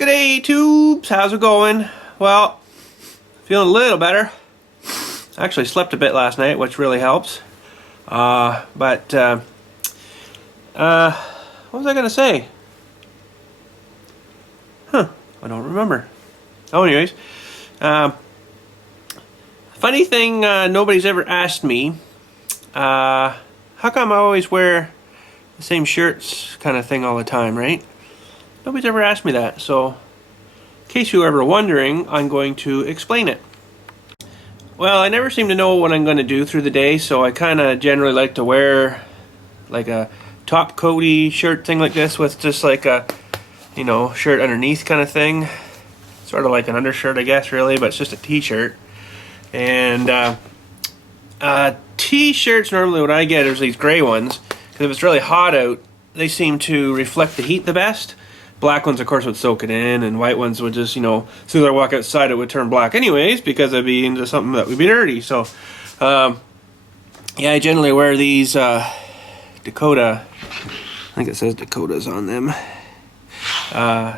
G'day tubes, how's it going? Well, feeling a little better. I actually slept a bit last night, which really helps. What was I gonna say? I don't remember. Oh, anyways, funny thing, nobody's ever asked me, how come I always wear the same shirts kind of thing all the time, right? Nobody's ever asked me that, so in case you were ever wondering, I'm going to explain it. Well, I never seem to know what I'm going to do through the day, so I kind of generally like to wear like a top coaty shirt thing like this with just like a, you know, shirt underneath kind of thing. Sort of like an undershirt, I guess, really, but it's just a t-shirt. And t-shirts, normally what I get is these gray ones, because if it's really hot out, they seem to reflect the heat the best. Black ones, of course, would soak it in, and white ones would just, you know, as soon as I walk outside, it would turn black anyways, because I'd be into something that would be dirty. So, yeah, I generally wear these Dakota, I think it says Dakotas on them.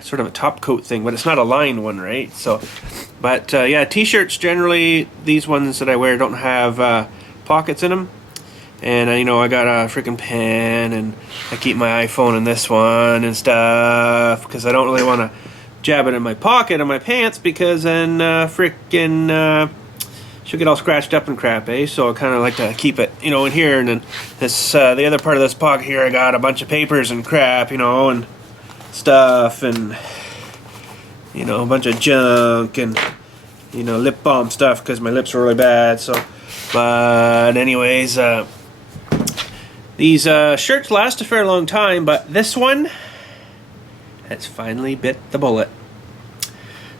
Sort of a top coat thing, but it's not a lined one, right? So, but yeah, t-shirts generally, these ones that I wear don't have pockets in them. And you know, I got a freaking pen, and I keep my iPhone in this one and stuff, because I don't really want to jab it in my pocket of my pants, because then freaking she'll get all scratched up and crap, eh? So I kind of like to keep it, you know, in here. And then this the other part of this pocket here, I got a bunch of papers and crap, you know, and stuff, and you know, a bunch of junk, and you know, lip balm stuff, because my lips are really bad. So, but anyways, these shirts last a fair long time, but this one has finally bit the bullet.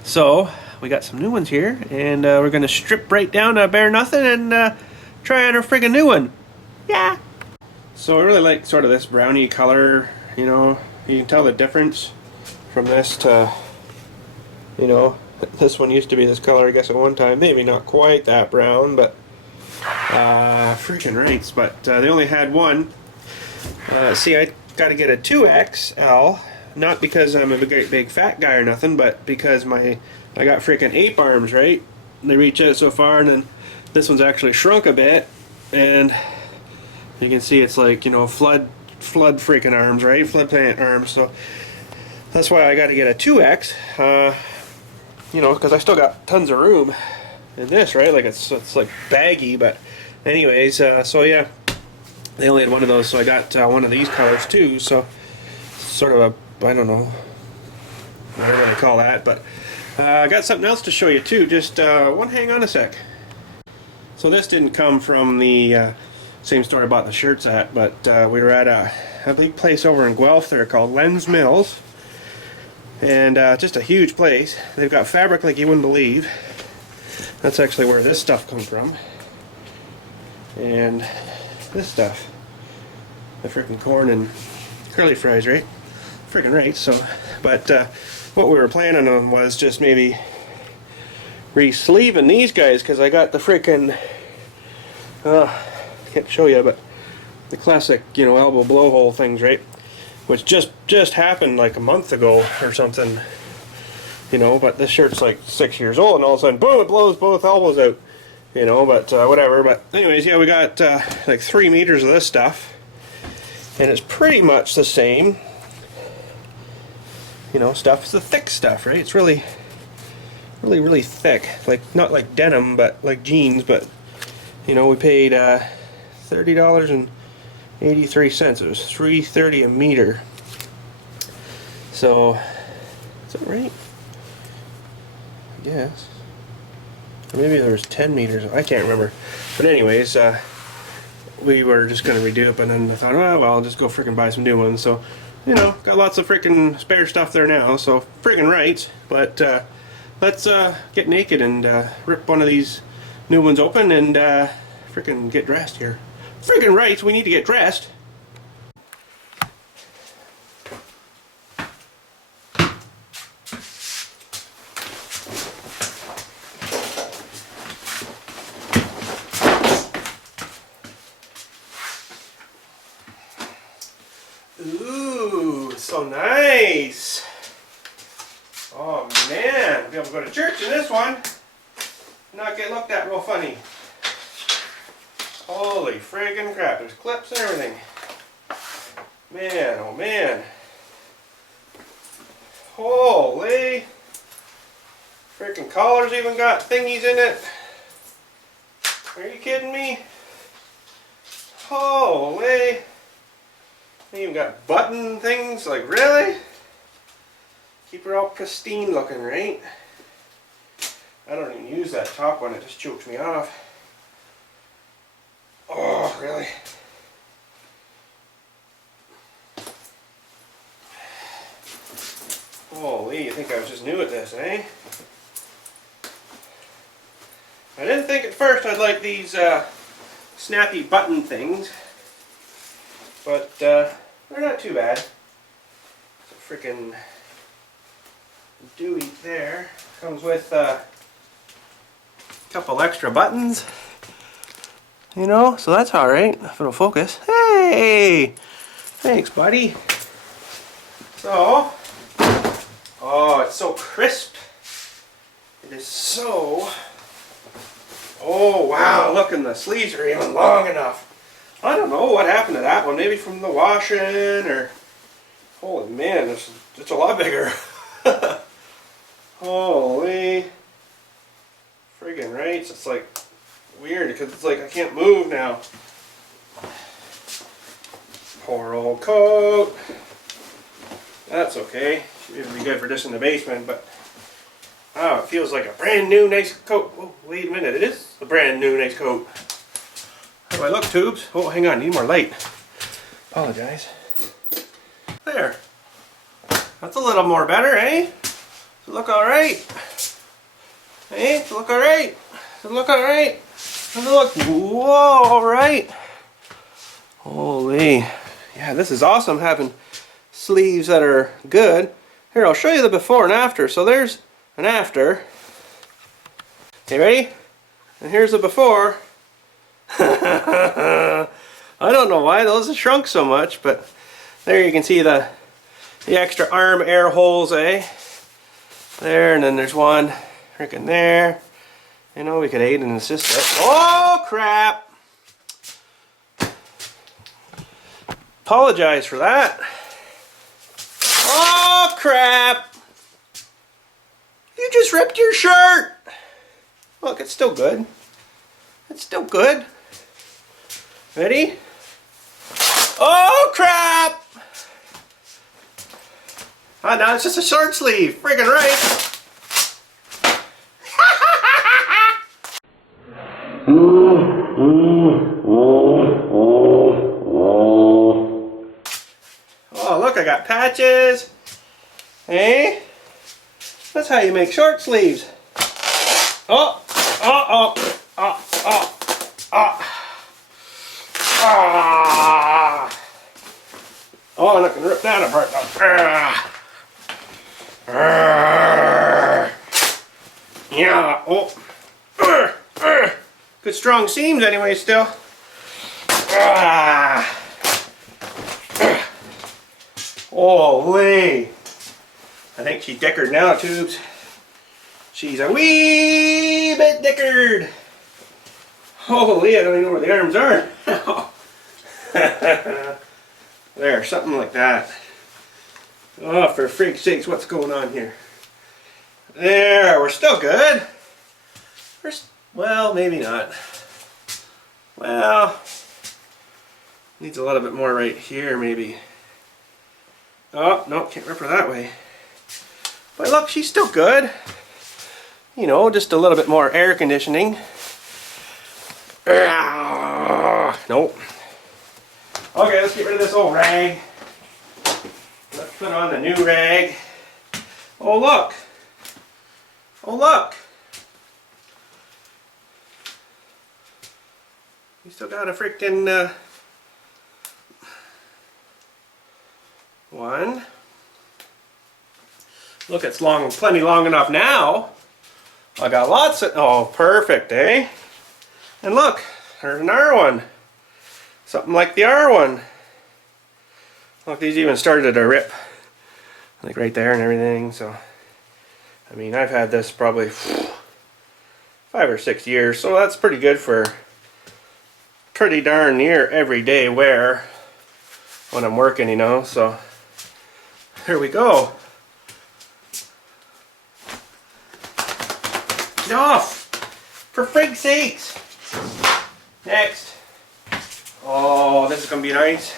So we got some new ones here, and we're gonna strip right down to bare nothing and try on a friggin' new one. Yeah. So I really like sort of this brownie color. You know, you can tell the difference from this to, you know, this one used to be this color, I guess, at one time. Maybe not quite that brown, but freaking rights. But they only had one. See, I got to get a 2XL, not because I'm a big fat guy or nothing, but because I got freaking ape arms, right? They reach out so far, and then this one's actually shrunk a bit, and you can see it's like, you know, flood freaking arms, right? Flood planet arms. So that's why I got to get a 2X. You know, because I still got tons of room in this, right? Like it's like baggy, but anyways, so yeah, they only had one of those, so I got one of these colors too. So sort of a, I don't know, whatever they call that, but I got something else to show you too. Just hang on a sec. So this didn't come from the same store I bought the shirts at, but we were at a big place over in Guelph there called Lens Mills. And just a huge place. They've got fabric like you wouldn't believe. That's actually where this stuff comes from. And this stuff. The freaking corn and curly fries, right? Freaking right. So, but what we were planning on was just maybe re-sleeving these guys, because I got the freaking, can't show you, but the classic, you know, elbow blowhole things, right? Which just happened like a month ago or something, you know. But this shirt's like 6 years old, and all of a sudden, boom! It blows both elbows out, you know. But whatever. But anyways, yeah, we got like 3 meters of this stuff, and it's pretty much the same, you know, stuff. It's the thick stuff, right? It's really thick, like not like denim, but like jeans. But you know, we paid $30.83. It was $3.30 a meter. So, is that right? I guess. Or maybe there was 10 meters. I can't remember. But anyways, we were just going to redo it, but then I thought, oh, well, I'll just go freaking buy some new ones. So, you know, got lots of freaking spare stuff there now. So, freaking right. But let's get naked and rip one of these new ones open and freaking get dressed here. Friggin' right, we need to get dressed. Ooh, so nice. Oh man, I'll be able to go to church in this one. Not get looked at real funny. Holy friggin' crap, there's clips and everything. Man, oh man. Holy. Freaking collar's even got thingies in it. Are you kidding me? Holy. They even got button things, like really? Keep her all pristine looking, right? I don't even use that top one, it just chokes me off. Oh, really? Holy, you think I was just new at this, eh? I didn't think at first I'd like these snappy button things, but they're not too bad. It's a freaking Dewey there. Comes with a couple extra buttons, you know, so that's alright if it'll focus. Hey! Thanks, buddy. So, oh, it's so crisp. It is so... Oh wow, look, and the sleeves are even long enough. I don't know what happened to that one, maybe from the washing or... Holy man, it's a lot bigger. Holy friggin' rights, it's like weird because it's like I can't move now. Poor old coat. That's okay, should be good for just in the basement, but oh, it feels like a brand new nice coat. Oh, wait a minute, it is a brand new nice coat. How do I look, tubes? Oh, hang on, need more light. Apologize. There. That's a little more better, eh? Does it look alright? Eh? Does it look alright? Does it look alright? Does it look... Whoa, alright. Holy. Yeah, this is awesome having sleeves that are good. Here, I'll show you the before and after. So there's an after. Okay, ready? And here's the before. I don't know why those have shrunk so much, but there you can see the extra arm air holes, eh? There, and then there's one freaking there. You know, we could aid and assist it. Oh, crap! Apologize for that. Oh, crap! You just ripped your shirt! Look, it's still good. It's still good. Ready? Oh, crap! Oh, now it's just a short sleeve. Friggin' right. Oh, look, I got patches. Hey? That's how you make short sleeves. Oh, oh, oh, oh, oh, oh. Ah. Oh, I'm not going to rip that apart now. Yeah, oh. Good strong seams anyway still. Holy. I think she's dickered now, tubes. She's a wee bit dickered. Holy, I don't even know where the arms are. There, something like that. Oh, for freak's sakes, what's going on here? There, we're still good. Well, maybe not. Well, needs a little bit more right here, maybe. Oh, no, can't rip her that way. But look, she's still good. You know, just a little bit more air conditioning. Nope. Okay, let's get rid of this old rag. Let's put on the new rag. Oh, look. Oh, look. You still got a freaking one. Look, it's long, plenty long enough now. I got lots of, oh, perfect, eh? And look, there's an R1. Something like the R1. Look, these even started to rip. Like right there and everything, so. I mean, I've had this probably 5 or 6 years, so that's pretty good for pretty darn near everyday wear when I'm working, you know. So here we go. Get off! For frig's sakes! Next. Oh, this is gonna be nice.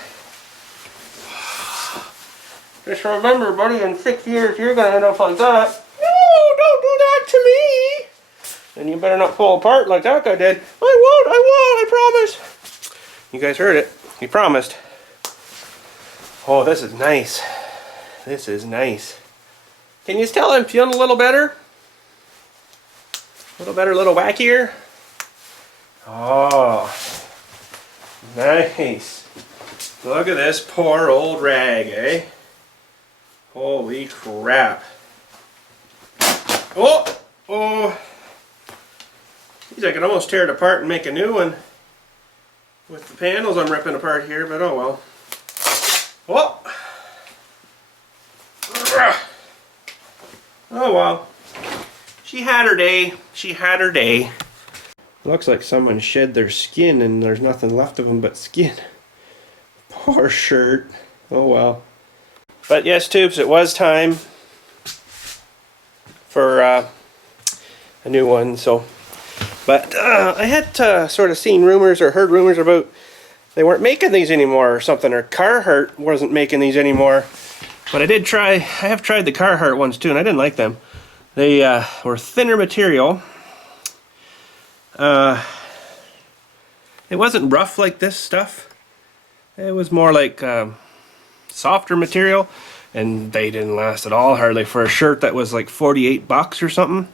Just remember, buddy, in 6 years you're gonna end up like that. No, don't do that to me! Then you better not fall apart like that guy did. I promise. You guys heard it. He promised. Oh, this is nice. This is nice. Can you tell I'm feeling a little better? A little better, a little wackier? Oh, nice. Look at this poor old rag, eh? Holy crap. Oh! Oh! Geez, I can almost tear it apart and make a new one with the panels I'm ripping apart here, but oh well. Oh! Oh well. She had her day. She had her day. Looks like someone shed their skin and there's nothing left of them but skin. Poor shirt. Oh well. But yes, tubes, it was time for a new one. So, but I had sort of seen rumors or heard rumors about they weren't making these anymore or something, or Carhartt wasn't making these anymore. But I did try. I have tried the Carhartt ones too, and I didn't like them. They were thinner material. It wasn't rough like this stuff. It was more like softer material, and they didn't last at all hardly for a shirt that was like 48 bucks or something.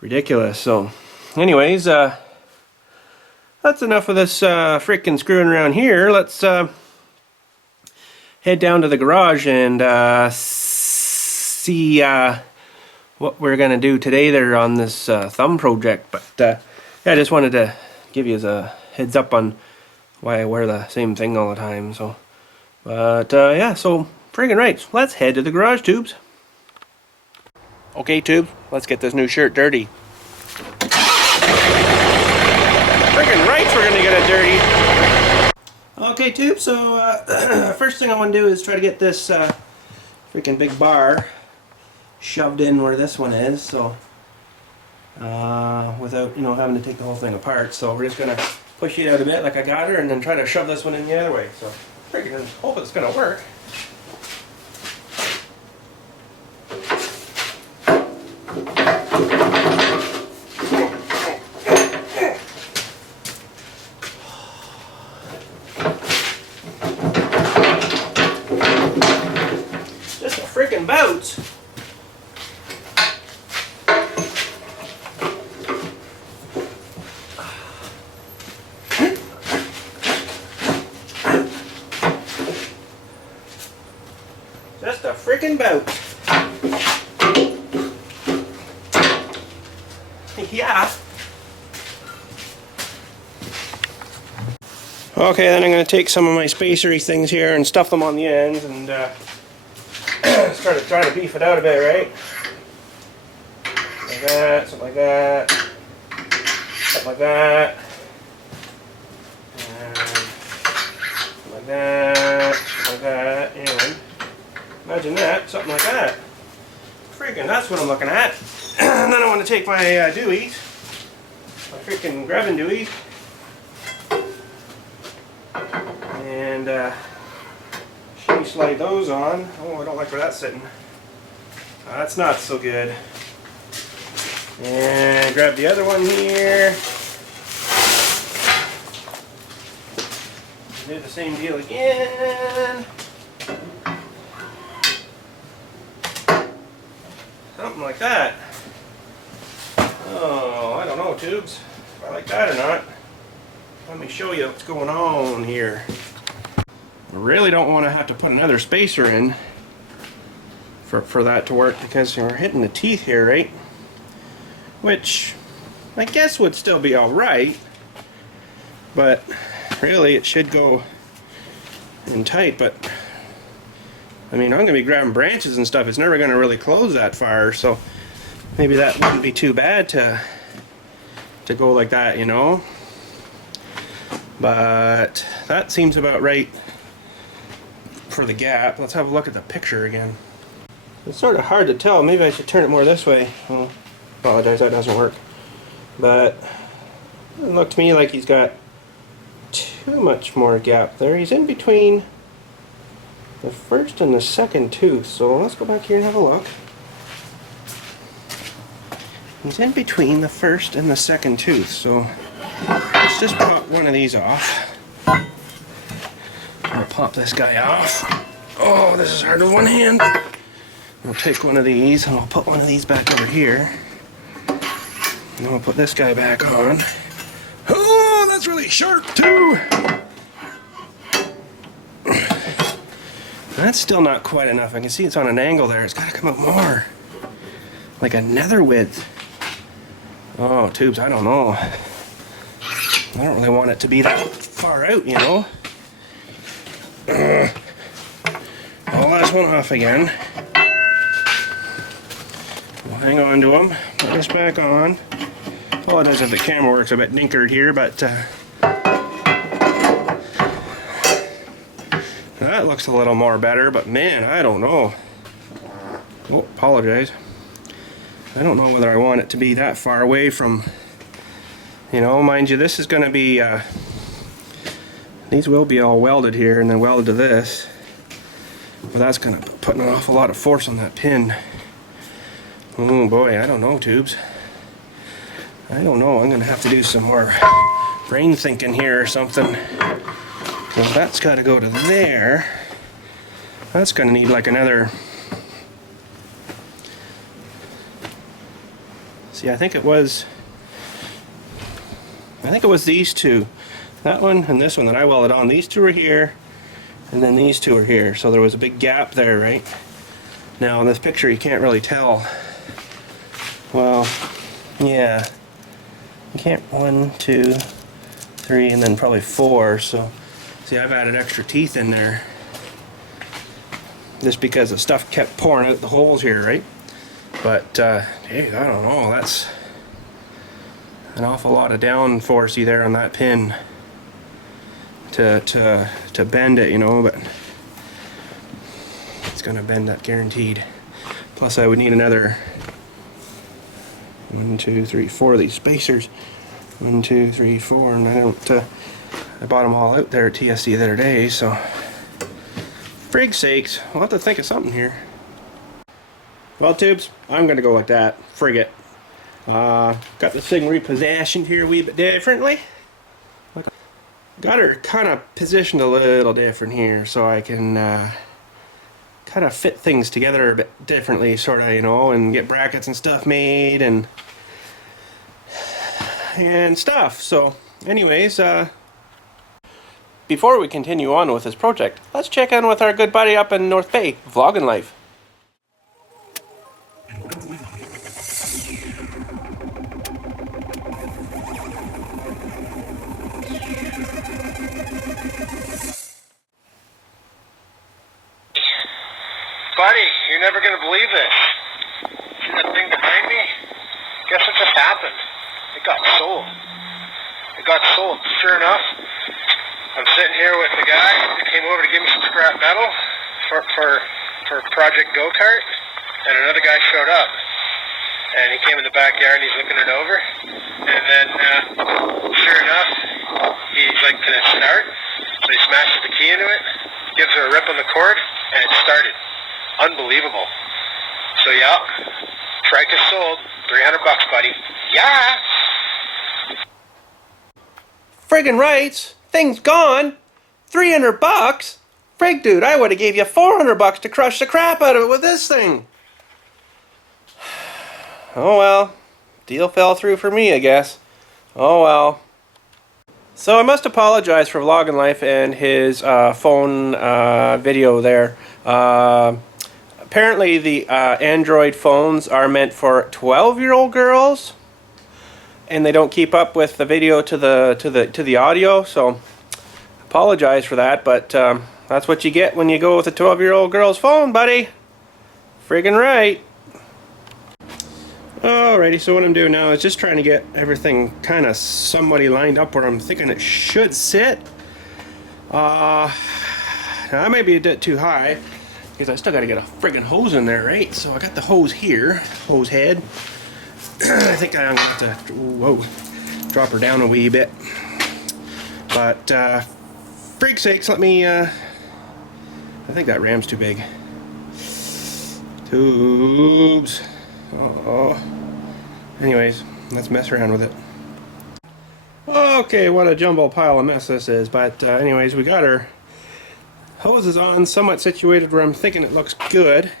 Ridiculous. So anyways, that's enough of this freaking screwing around here. Let's head down to the garage and see what we're gonna do today there on this thumb project. But yeah, I just wanted to give you a heads up on why I wear the same thing all the time. So, but yeah, so friggin' right, let's head to the garage, tubes. Okay, tubes, let's get this new shirt dirty. Friggin' right, we're gonna get it dirty. Okay, tubes, so first thing I want to do is try to get this freaking big bar shoved in where this one is, so without, you know, having to take the whole thing apart. So we're just gonna push it out a bit like I got her, and then try to shove this one in the other way. So freaking hope it's gonna work. Just a freaking bounce. Just a freaking boat. Yeah. Okay, then I'm going to take some of my spacery things here and stuff them on the ends and start to try to beef it out a bit, right? Like that, something like that, something like that, and something like that, something like that, and imagine that, something like that. Freaking, that's what I'm looking at. And then I want to take my dewies, my freaking grabbing dewies, and shimmy slide those on. Oh, I don't like where that's sitting. That's not so good. And grab the other one here. Do the same deal again. Something like that. Oh, I don't know, tubes, if I like that or not. Let me show you what's going on here. I really don't want to have to put another spacer in for that to work, because we're hitting the teeth here, right? Which I guess would still be alright, but really it should go in tight. But I mean, I'm going to be grabbing branches and stuff. It's never going to really close that far, so maybe that wouldn't be too bad to go like that, you know. But that seems about right for the gap. Let's have a look at the picture again. It's sort of hard to tell. Maybe I should turn it more this way. Oh, apologize, that doesn't work. But it looked to me like he's got too much more gap there. He's in between the first and the second tooth. So let's go back here and have a look. He's in between the first and the second tooth. So let's just pop one of these off. I'll pop this guy off. Oh, this is hard with one hand. I'll take one of these and I'll put one of these back over here. And I'll put this guy back on. Oh, that's really sharp too. That's still not quite enough. I can see it's on an angle there. It's got to come out more. Like a nether width. Oh, tubes, I don't know. I don't really want it to be that far out, you know. I'll last one off again. We'll hang on to them. Put this back on. Apologize if the camera works a bit dinkered here, but that looks a little more better, but man, I don't know. Oh, apologize. I don't know whether I want it to be that far away from, you know, mind you, this is going to be, these will be all welded here and then welded to this. But that's going to put an awful lot of force on that pin. Oh boy, I don't know, tubes. I don't know, I'm going to have to do some more brain thinking here or something. Well, that's got to go to there. That's going to need like another... See, I think it was these two. That one and this one that I welded on. These two are here, and then these two are here. So there was a big gap there, right? Now in this picture you can't really tell. Well, yeah. You can't, 1, 2, 3, and then probably 4. So, see, I've added extra teeth in there. Just because the stuff kept pouring out the holes here, right? But, hey, I don't know, that's an awful lot of down forcey there on that pin to bend it, you know, but it's gonna bend that guaranteed. Plus I would need another 1, 2, 3, 4 of these spacers. 1, 2, 3, 4, and I bought them all out there at TSC the other day, so frig's sakes, we'll have to think of something here. Well, tubes, I'm gonna go like that. Frig it. Got this thing repositioned here a wee bit differently. Got her kind of positioned a little different here, so I can kind of fit things together a bit differently, sort of, you know, and get brackets and stuff made and stuff. So, anyways, before we continue on with this project, let's check in with our good buddy up in North Bay, Vlogging Life. Buddy, you're never going to believe this. See that thing behind me? Guess what just happened? It got sold. It got sold. Sure enough, I'm sitting here with the guy who came over to give me some scrap metal for Project Go-Kart, and another guy showed up. And he came in the backyard and he's looking it over. And then, sure enough, he's like, can it start? So he smashes the key into it, gives her a rip on the cord, and it started. Unbelievable. So yeah, trike is sold. $300, buddy. Yeah. Friggin' rights. Thing's gone. $300. Frig, dude, I would have gave you $400 to crush the crap out of it with this thing. Oh well. Deal fell through for me, I guess. Oh well. So I must apologize for Vlogging Life and his phone video there. Apparently the Android phones are meant for 12-year-old girls, and they don't keep up with the video to the audio. So apologize for that, but that's what you get when you go with a 12-year-old girl's phone, buddy. Friggin' right. Alrighty, so what I'm doing now is just trying to get everything kind of somewhat lined up where I'm thinking it should sit. Now I may be a bit too high because I still got to get a friggin' hose in there, right? So I got the hose here, hose head. I think I'm going to have to, whoa, drop her down a wee bit. But freak sakes, let me, I think that ram's too big. Tubes. Oh. Anyways, let's mess around with it. Okay, what a jumble pile of mess this is. But anyways, we got our hoses on, somewhat situated where I'm thinking it looks good.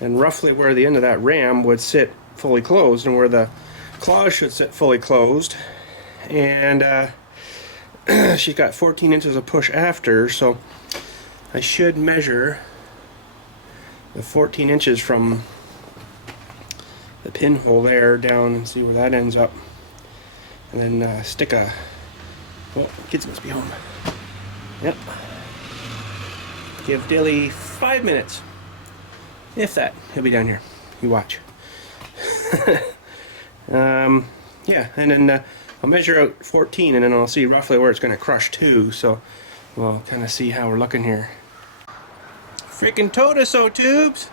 And roughly where the end of that ram would sit fully closed, and where the claws should sit fully closed. And she's got 14 inches of push after, so I should measure the 14 inches from the pinhole there down and see where that ends up, and then stick a, well, kids must be home. Yep. Give Dilly 5 minutes, if that. He'll be down here. You watch. Yeah, and then I'll measure out 14, and then I'll see roughly where it's going to crush to, so we'll kind of see how we're looking here. Freaking Totoso tubes!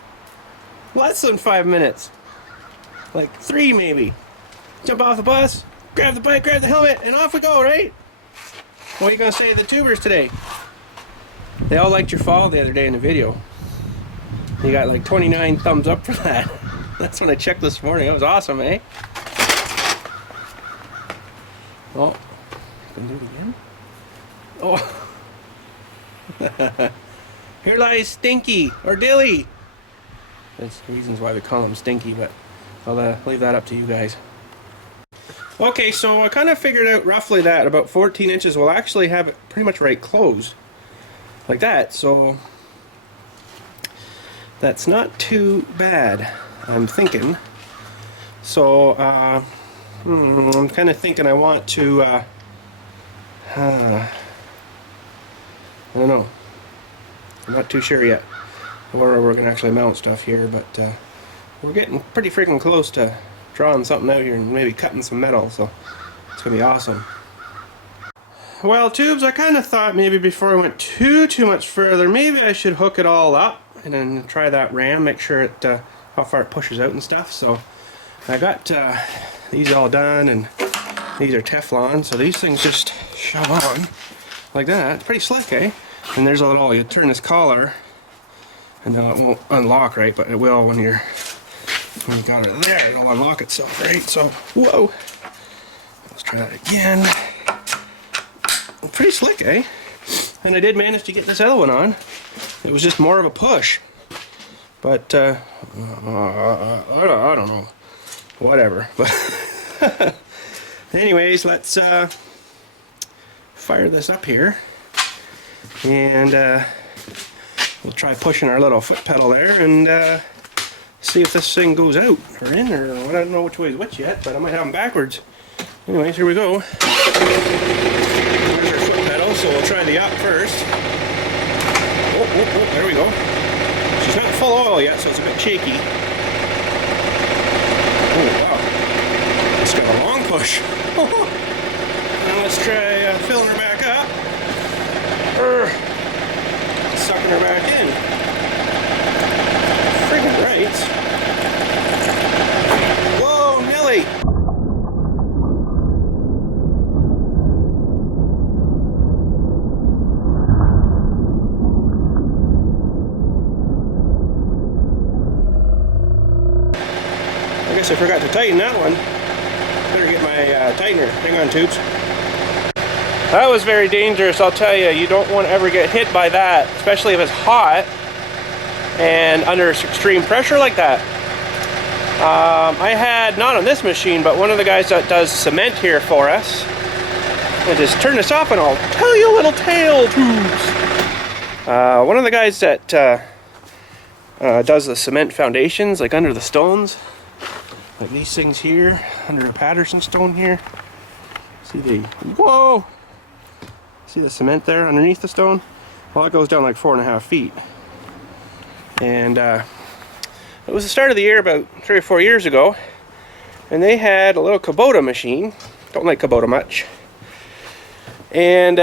Less than 5 minutes. Like 3 maybe. Jump off the bus, grab the bike, grab the helmet, and off we go, right? What are you going to say to the tubers today? They all liked your fall the other day in the video. You got like 29 thumbs up for that. That's when I checked this morning. That was awesome, eh? Oh, can do it again? Oh. Here lies Stinky, or Dilly. There's reasons why we call him Stinky, but I'll leave that up to you guys. Okay, so I kind of figured out roughly that about 14 inches will actually have it pretty much right closed. Like that, so that's not too bad, I'm thinking. So, I'm kind of thinking I want to, I don't know. I'm not too sure yet where we're going to actually mount stuff here, but we're getting pretty freaking close to drawing something out here and maybe cutting some metal, so it's going to be awesome. Well, tubes, I kind of thought maybe before I went too much further, maybe I should hook it all up and then try that ram, make sure it, how far it pushes out and stuff. So I got these all done, and these are Teflon, so these things just shove on like that. It's pretty slick, eh? And there's a little, you turn this collar, and it won't unlock, right? But it will when you got it there, it'll unlock itself, right? So, whoa! Let's try that again. Pretty slick, eh? And I did manage to get this other one on. It was just more of a push. But, I don't know. Whatever. But anyways, let's fire this up here. And we'll try pushing our little foot pedal there and see if this thing goes out or in, or I don't know which way is which yet, but I might have them backwards. Anyways, here we go. There's our foot pedal, so we'll try the up first. Oh, there we go. She's not full oil yet, so it's a bit shaky. Oh, wow. It's got a long push. Now let's try filling her back up. Sucking her back in. Friggin' right. Whoa, Nelly! I guess I forgot to tighten that one. Better get my tightener. Hang on, tubes. That was very dangerous, I'll tell you. You don't want to ever get hit by that, especially if it's hot and under extreme pressure like that. I had, not on this machine, but one of the guys that does cement here for us. I'll just turn this off and I'll tell you a little tale, tubes. One of the guys that does the cement foundations, like under the stones, like these things here, under a Patterson stone here. See the, whoa! See the cement there underneath the stone? Well, it goes down like 4.5 feet. And It was the start of the year about 3 or 4 years ago, and they had a little Kubota machine. Don't like Kubota much. And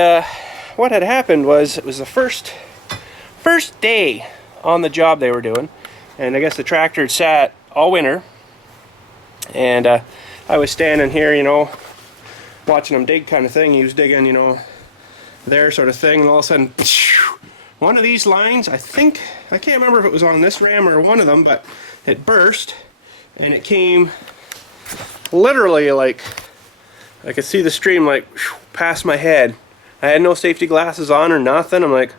what had happened was, it was the first day on the job they were doing, and I guess the tractor had sat all winter, and I was standing here, you know, watching him dig kind of thing. He was digging, you know, there sort of thing, and all of a sudden, one of these lines, I can't remember if it was on this ram or one of them, but it burst, and it came literally like, I could see the stream like past my head. I had no safety glasses on or nothing. I'm like,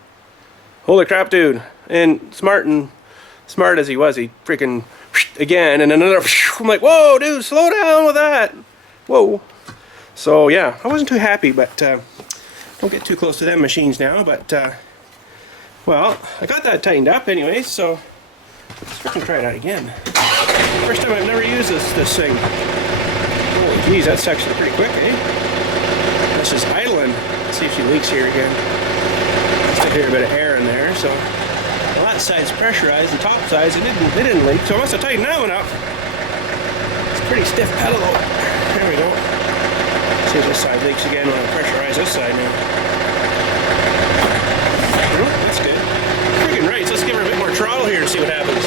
holy crap, dude. And smart as he was, he freaking again, and another, I'm like, whoa, dude, slow down with that. Whoa. So yeah, I wasn't too happy, but don't get too close to them machines now. But well, I got that tightened up anyway, so let's freaking try it out again. First time I've never used this thing. Holy geez, that's actually pretty quick, eh? That's just idling. Let's see if she leaks here again. Still hear a bit of air in there, so well, that side's pressurized, the top side's it didn't leak, so I must have tightened that one up. It's a pretty stiff pedal though. There we go. See if this side leaks again when I pressurize this side now. Oh, that's good. Freaking right, so let's give her a bit more throttle here and see what happens.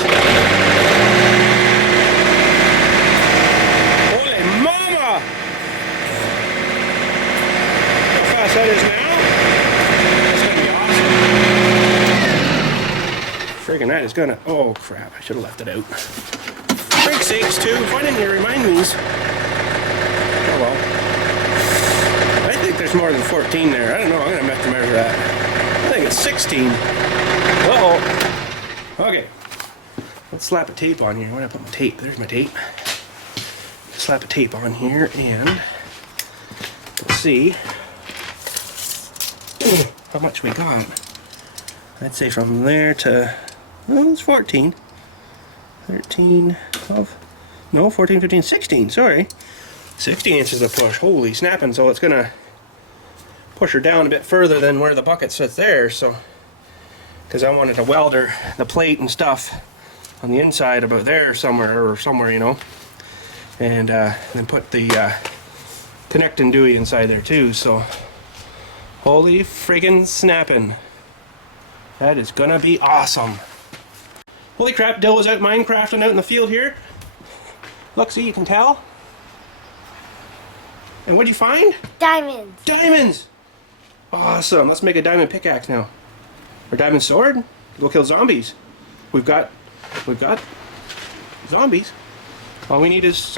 Holy mama! How fast that is now? Friggin' that is gonna, oh crap, I should have left it out. Freak sakes too, why didn't you remind me? Oh well. I think there's more than 14 there, I don't know, I'm gonna have to measure that. I think it's 16. Uh-oh. Okay, let's slap a tape on here. Where did I put my tape? There's my tape. Slap a tape on here and let's see how much we got. I'd say from there to, well, it's 14, 13, 12, no, 14, 15, 16, sorry. 16 inches of push, holy snapping, so it's gonna push her down a bit further than where the bucket sits there, so, because I wanted to weld her, the plate and stuff on the inside about there somewhere, you know, and then put the connecting dewey inside there too, so, holy friggin' snapping. That is gonna be awesome. Holy crap, Dill was out Minecrafting out in the field here. Look, see, you can tell. And what'd you find? Diamonds. Diamonds! Awesome, let's make a diamond pickaxe now. Or diamond sword. Go kill zombies. We've got zombies. All we need is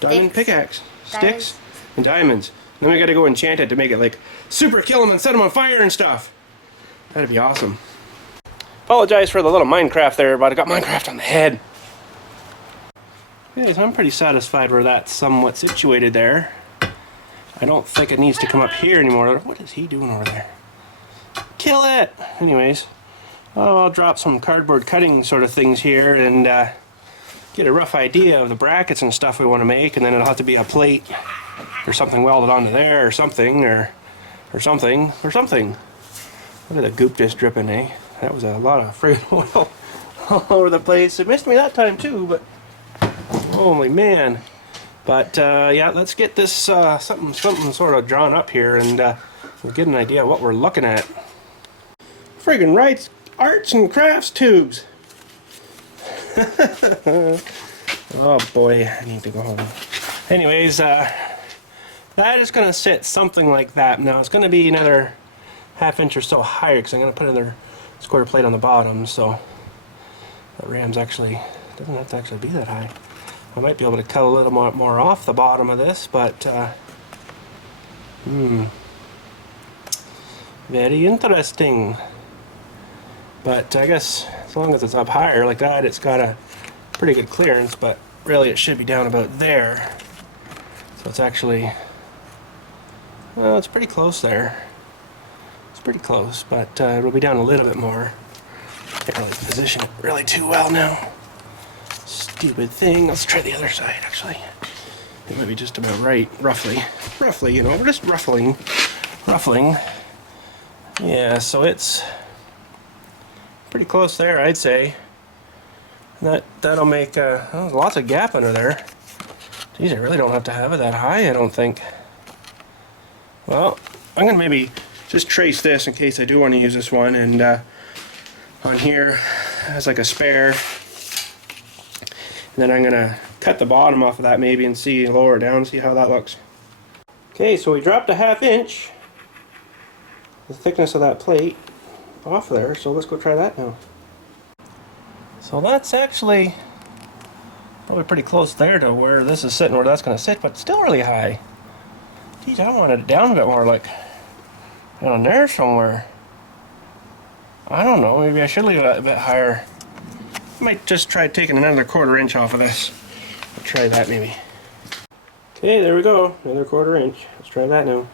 diamond pickaxe. Sticks and diamonds. And then we gotta go enchant it to make it like super kill them and set them on fire and stuff. That'd be awesome. Apologize for the little Minecraft there, but I got Minecraft on the head. Okay, so I'm pretty satisfied where that's somewhat situated there. I don't think it needs to come up here anymore. What is he doing over there? Kill it! Anyways, I'll drop some cardboard cutting sort of things here and get a rough idea of the brackets and stuff we want to make, and then it'll have to be a plate or something welded onto there or something, or something. Look at the goop just dripping, eh? That was a lot of friggin' oil all over the place. It missed me that time too, but holy man. But yeah, let's get this something sort of drawn up here and we'll get an idea of what we're looking at. Friggin' right, arts and crafts tubes. Oh boy, I need to go home. Anyways, that is gonna sit something like that. Now it's gonna be another ½ inch or so higher because I'm going to put another square plate on the bottom, so that ram's actually doesn't have to actually be that high. I might be able to cut a little more off the bottom of this, but very interesting. But I guess as long as it's up higher like that, it's got a pretty good clearance, but really it should be down about there. So it's actually, well, it's pretty close there. Pretty close, but it'll be down a little bit more. Can't really position it really too well now. Stupid thing. Let's try the other side actually. It might be just about right, roughly, you know, we're just ruffling. Yeah, so it's pretty close there, I'd say. That'll make lots of gap under there. Geez, I really don't have to have it that high, I don't think. Well, I'm gonna maybe just trace this in case I do want to use this one, and on here has like a spare. And then I'm gonna cut the bottom off of that maybe and see, lower it down, see how that looks. Okay, so we dropped a 1/2 inch, the thickness of that plate, off there, so let's go try that now. So that's actually probably pretty close there to where this is sitting, where that's gonna sit, but still really high. Geez, I wanted it down a bit more, like down there somewhere. I don't know, maybe I should leave it a bit higher. I might just try taking another 1/4 inch off of this. I'll try that maybe. Okay, there we go, another 1/4 inch. Let's try that now.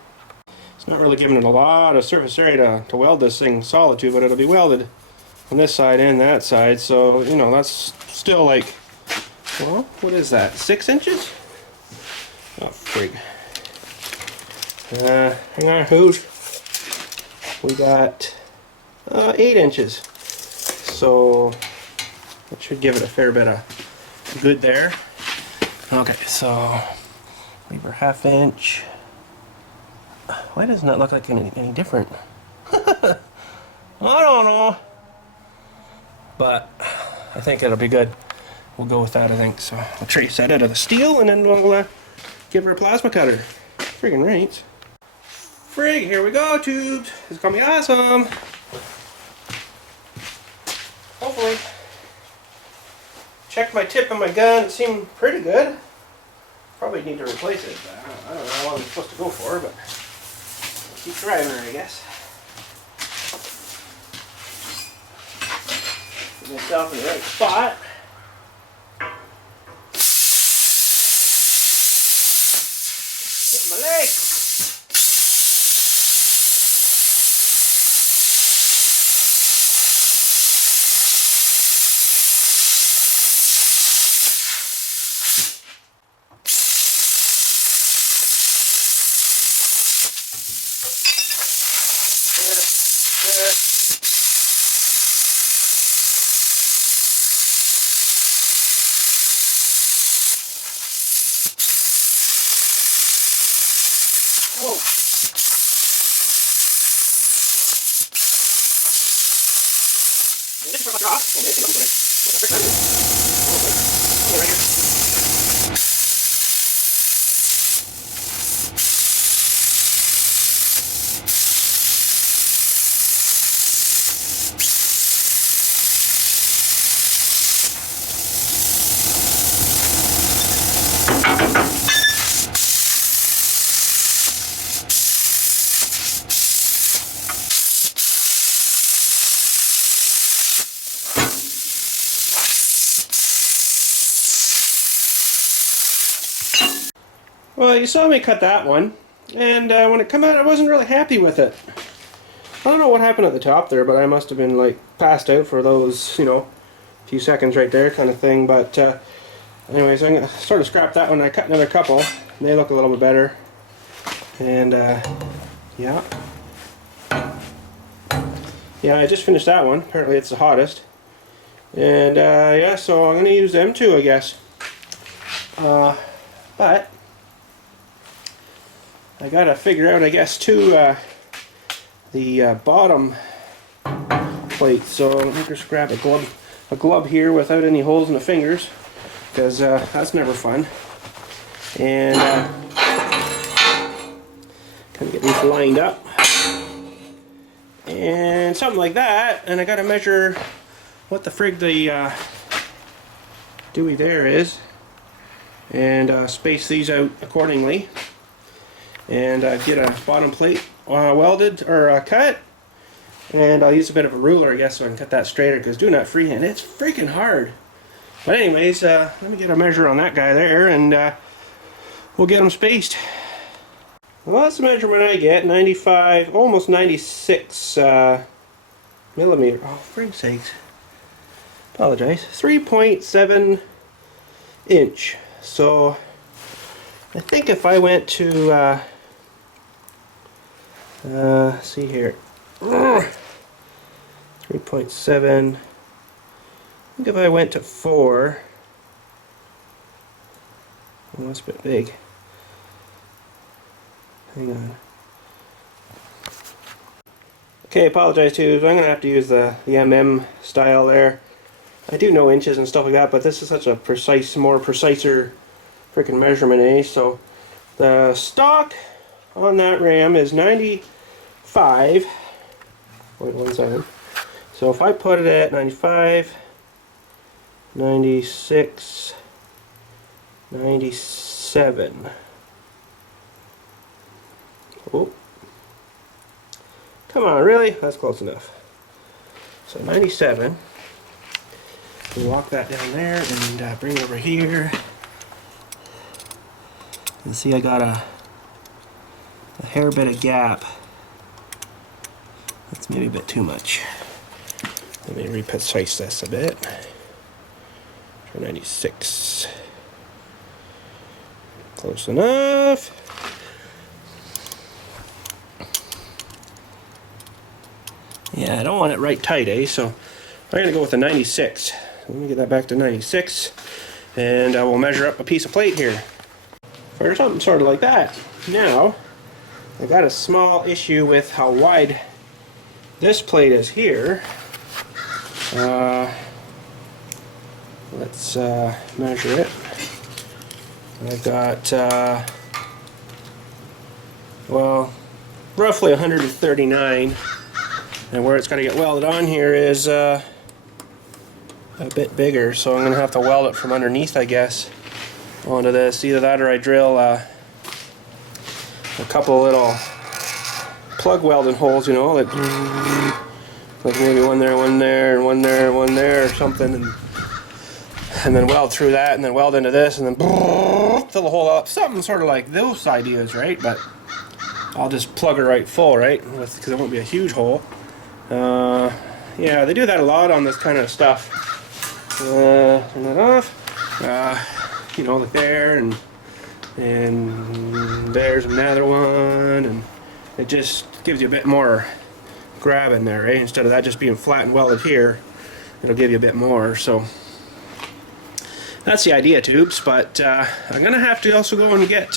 It's not really giving it a lot of surface area to weld this thing solid to, but it'll be welded on this side and that side, so you know, that's still like, well, what is that, 6 inches? Oh, frig. Hang on, who's? We got 8 inches. So that should give it a fair bit of good there. Okay, so leave her 1/2 inch. Why doesn't that look like any different? I don't know. But I think it'll be good. We'll go with that, I think. So I'll trace that out of the steel, and then we'll give her a plasma cutter. Friggin' right. Frig, here we go, tubes. It's gonna be awesome. Hopefully. Checked my tip on my gun. It seemed pretty good. Probably need to replace it. I don't know how long I'm supposed to go for, but I'll keep driving her, I guess. Get myself in the right spot. Hit my leg. Whoa. Well, you saw me cut that one, and when it came out, I wasn't really happy with it. I don't know what happened at the top there, but I must have been like passed out for those, you know, few seconds right there kind of thing. But anyways, I'm gonna sort of scrap that one. I cut another couple, and they look a little bit better. And yeah, I just finished that one. Apparently, it's the hottest. And yeah, so I'm gonna use them too, I guess. But I gotta figure out, I guess, too, the bottom plate. So let me just grab a glove here without any holes in the fingers, because that's never fun. And kind of get these lined up and something like that. And I gotta measure what the frig the dewey there is, and space these out accordingly, and get a bottom plate welded or cut. And I'll use a bit of a ruler, I guess, so I can cut that straighter, because doing that freehand, it's freaking hard. But anyways, let me get a measure on that guy there, and we'll get them spaced. Well, that's the measurement I get, 95, almost 96 millimeter. Oh, for God's sakes. Apologize. 3.7 inch. So I think if I went to see here, 3.7 think if I went to 4, oh, that's a bit big. Hang on. Okay, apologize tubes. I'm gonna have to use the style there. I do know inches and stuff like that, but this is such a precise, more preciser freaking measurement, eh? So the stock on that ram is 95.17. So if I put it at 95, 96, 97. Oh. Come on, really? That's close enough. So 97. We'll walk that down there and bring it over here. And see, I got a hair bit of gap. That's maybe a bit too much. Let me reprecise this a bit. For 96. Close enough. Yeah, I don't want it right tight, eh? So I'm going to go with a 96. Let me get that back to 96. And I will measure up a piece of plate here. For something sort of like that. Now, I got a small issue with how wide this plate is here. Let's measure it. I've got, well, roughly 139. And where it's got to get welded on here is a bit bigger, so I'm going to have to weld it from underneath, I guess, onto this. Either that or I drill a couple little plug welding holes, you know, like maybe one there, one there, and one there, and one there, or something, and then weld through that, and then weld into this, and then fill the hole up. Something sort of like those ideas, right? But I'll just plug it right full, right? Because it won't be a huge hole. Yeah, they do that a lot on this kind of stuff. Turn that off. You know, like there, and there's another one, and it just gives you a bit more grab in there, right? Instead of that just being flat and welded here, it'll give you a bit more. So that's the idea, tubes. But I'm gonna have to also go and get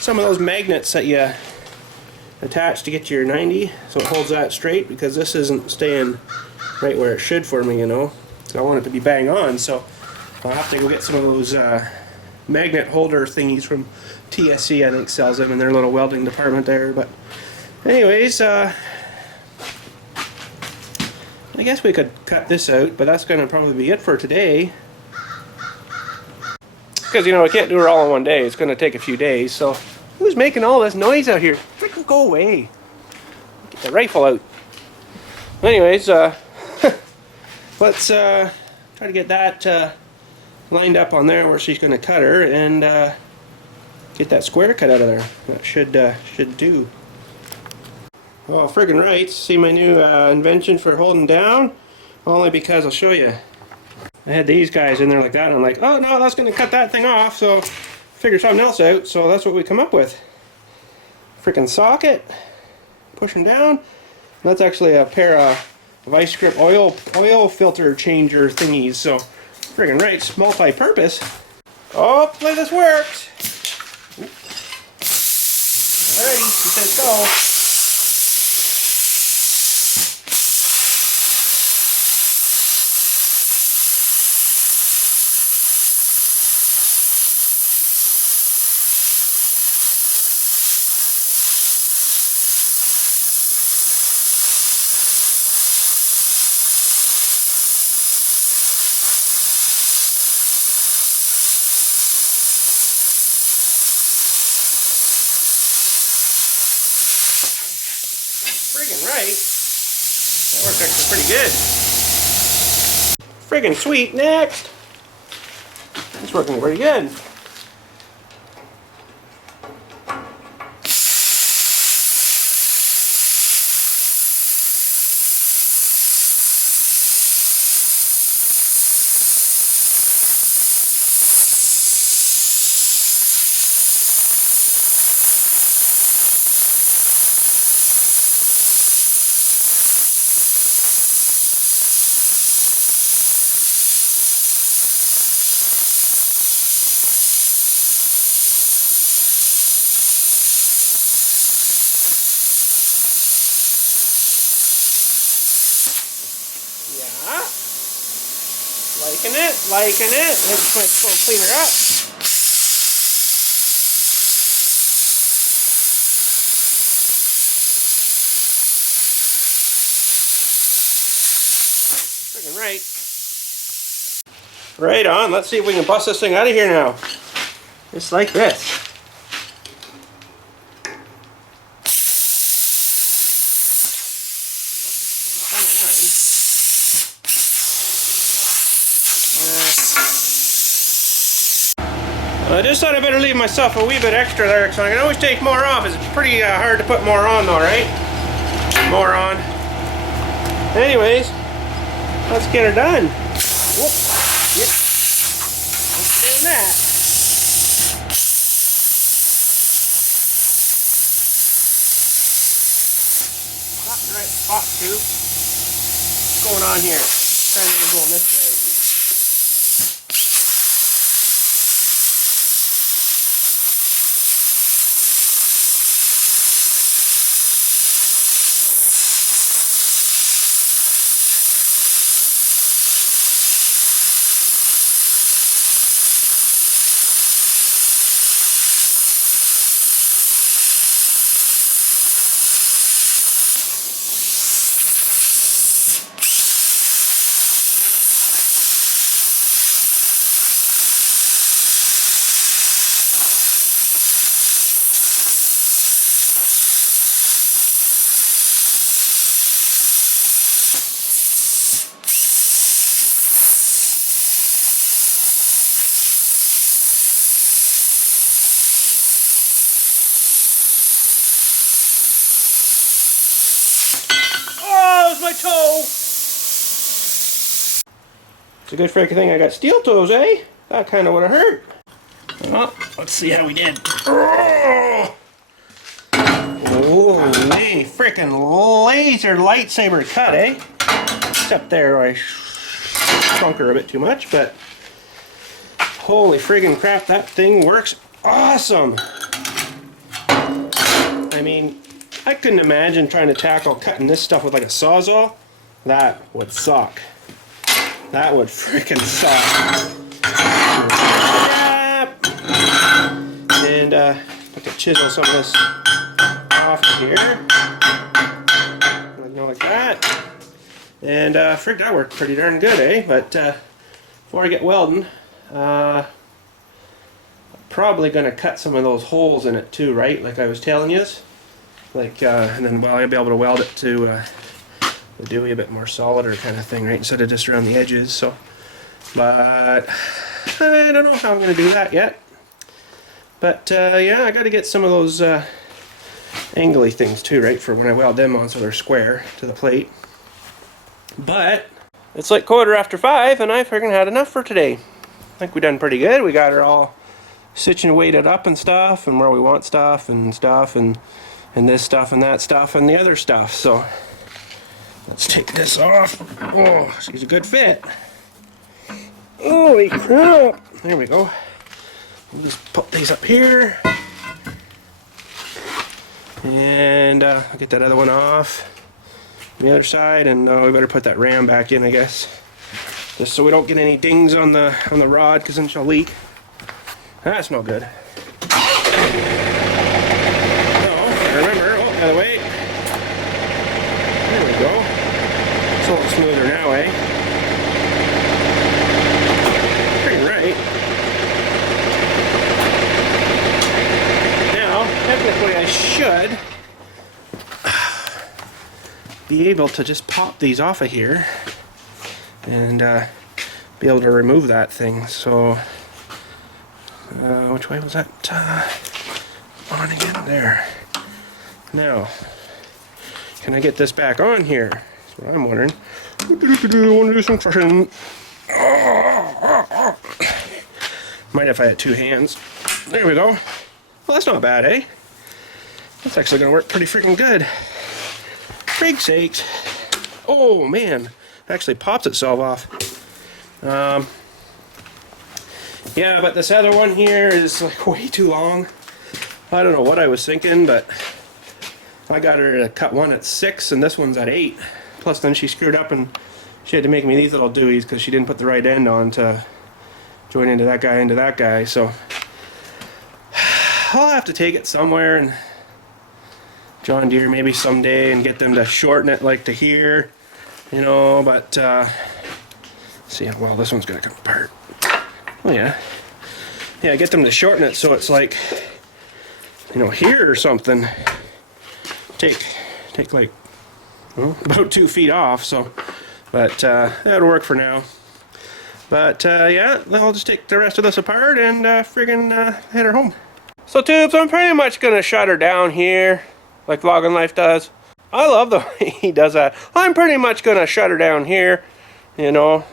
some of those magnets that you attached to get your 90, so it holds that straight, because this isn't staying right where it should for me, you know. So I want it to be bang on, so I'll have to go get some of those magnet holder thingies from TSC, I think sells them in their little welding department there. But anyways, I guess we could cut this out, but that's going to probably be it for today. Because, you know, I can't do it all in one day. It's going to take a few days, so who's making all this noise out here? Freaking go away. Get the rifle out. Anyways, let's try to get that lined up on there where she's going to cut her, and get that square cut out of there. That should do. Oh, friggin' right. See my new invention for holding down? Only because I'll show you. I had these guys in there like that, and I'm like, oh no, that's going to cut that thing off, so figure something else out. So that's what we come up with. Freaking socket, pushing down. That's actually a pair of vice grip oil filter changer thingies. So friggin' right, it's multi-purpose. Hopefully this works. Alrighty, she says go. Friggin' right. That worked actually pretty good. Friggin' sweet. Next. It's working pretty good. Liking it, liking it. Let's go clean her up. Friggin' right. Right on. Let's see if we can bust this thing out of here now. Just like this. I just thought I better leave myself a wee bit extra there, so I can always take more off. It's pretty hard to put more on though, right? More on. Anyways, let's get her done. Whoop. Yep. Thanks for doing that. Not in the right spot too. What's going on here? Trying to go this way. My toe. It's a good freaking thing I got steel toes, eh? That kind of would have hurt. Well, let's see how we did. Oh, holy freaking laser lightsaber cut, eh? Except there I shrunk her a bit too much, but holy friggin' crap, that thing works awesome. I mean, I couldn't imagine trying to tackle cutting this stuff with like a Sawzall. That would suck. That would freaking suck. And have to chisel some of this off here. Like that. And frig, that worked pretty darn good, eh? But before I get welding, I'm probably going to cut some of those holes in it too, right? Like I was telling you. Like, and then, well, I'll be able to weld it to the dewey a bit more solider kind of thing, right? Instead of just around the edges, so. But, I don't know how I'm going to do that yet. But, yeah, I got to get some of those angly things too, right? For when I weld them on so they're square to the plate. But, it's like 5:15, and I freaking had enough for today. I think we done pretty good. We got her all situated up and stuff, and where we want stuff, and this stuff and that stuff and the other stuff. So let's take this off. Oh, she's a good fit. Holy crap! There we go. We'll just put these up here, and I'll get that other one off on the other side, and we better put that ram back in, I guess, just so we don't get any dings on the rod, because then she'll leak. That's no good. Remember, oh, by the way, there we go. It's a little smoother now, eh? Pretty right. Now, technically I should be able to just pop these off of here and be able to remove that thing. So, which way was that on again? There. Now, can I get this back on here? That's what I'm wondering. I want to do some crushing. Might if I had two hands. There we go. Well, that's not bad, eh? That's actually going to work pretty freaking good. Frig sakes. Oh, man. It actually pops itself off. Yeah, but this other one here is like way too long. I don't know what I was thinking, but I got her to cut one at 6 and this one's at 8. Plus then she screwed up and she had to make me these little Deweys because she didn't put the right end on to join into that guy, so I'll have to take it somewhere and John Deere maybe someday and get them to shorten it like to here, you know, but see how well this one's gonna come apart. Oh yeah, get them to shorten it so it's like, you know, here or something. Take like, well, about 2 feet off. So, but that'll work for now. But yeah, I'll just take the rest of this apart and friggin' head her home. So tubes, I'm pretty much gonna shut her down here, like Vlogging Life does. I love the way he does that. I'm pretty much gonna shut her down here. You know,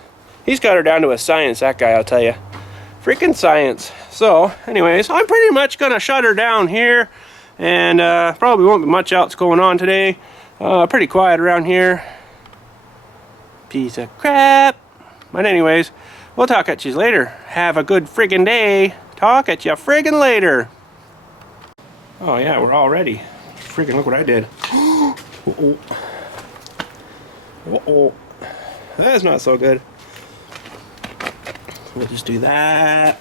he's got her down to a science, that guy, I'll tell you. Freaking science. So, anyways, I'm pretty much gonna shut her down here, and probably won't be much else going on today. Pretty quiet around here. Piece of crap. But anyways, we'll talk at you later. Have a good friggin' day. Talk at you friggin' later. Oh yeah, we're all ready. Friggin' look what I did. Uh-oh. Uh-oh. That's not so good. We'll just do that.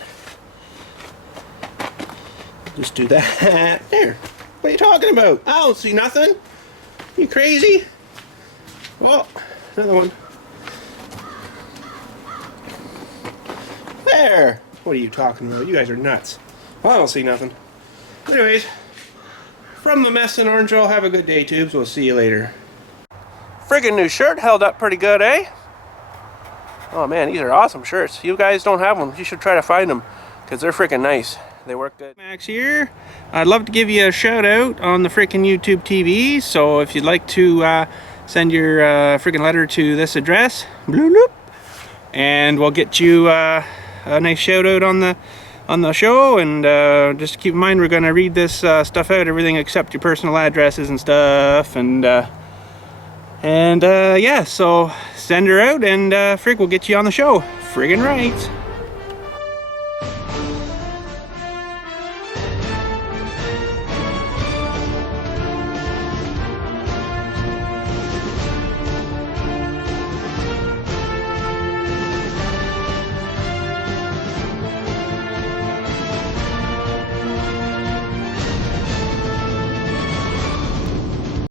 Just do that. There. What are you talking about? I don't see nothing. You crazy? Oh, another one. There. What are you talking about? You guys are nuts. Well, I don't see nothing. Anyways, from the mess in Orangeville, have a good day, tubes. We'll see you later. Friggin' new shirt held up pretty good, eh? Oh man, these are awesome shirts. If you guys don't have them, you should try to find them, because they're freaking nice. They work good. Max here. I'd love to give you a shout out on the freaking YouTube TV. So if you'd like to send your freaking letter to this address, bloop, bloop, and we'll get you a nice shout out on the show. And just keep in mind, we're gonna read this stuff out, everything except your personal addresses and stuff. And yeah, so send her out, and frig, we'll get you on the show. Friggin' right.